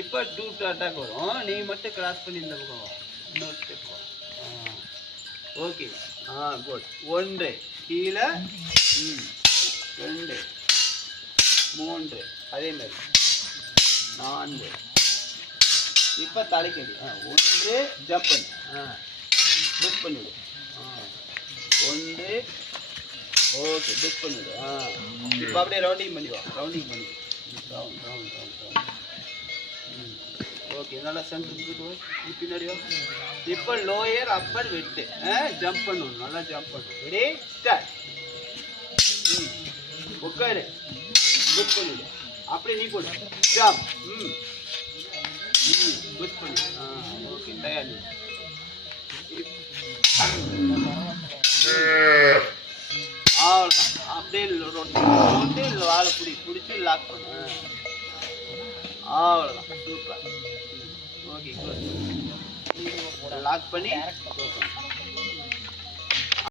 இப்போ 2 to attack வரும். நீ மட்டும் கிராஸ் பண்ணி இந்த பக்கம் வா. இன்னொரு ஸ்டெப் வா. ஓகே. குட். 1 கீழே 2 3 அதே மாதிரி 4 இப்போ தலைக்கடி 1 ஜம்ப் பண்ணு புஷ் பண்ணிவிடு 1 ஓகே புஷ் பண்ணிவிடு இப்போ அப்படியே ரவுண்டிங் பண்ணி வா ரவுண்டிங் பண்ணி ரவுண்ட் ஓகே நல்லா சென்டர் பின்னாடி இப்போ லோயர் அப்பர் வெட்டு ஜம்ப் பண்ணணும் நல்லா ஜம்ப் பண்ணணும் ரெடி ஸ்டார்ட் உட்காரு புஷ் பண்ணிவிடு அப்படியே நீ போடு ஜம்ப் புஷ் பண்ணு ஓகே தயார் அவ்வளோதான் அப்படியே ரொட்டி வாழை பிடிச்சி லாக் பண்ணு அவ்வளோதான் சூப்பர் ஓகே குட் லாக் பண்ணி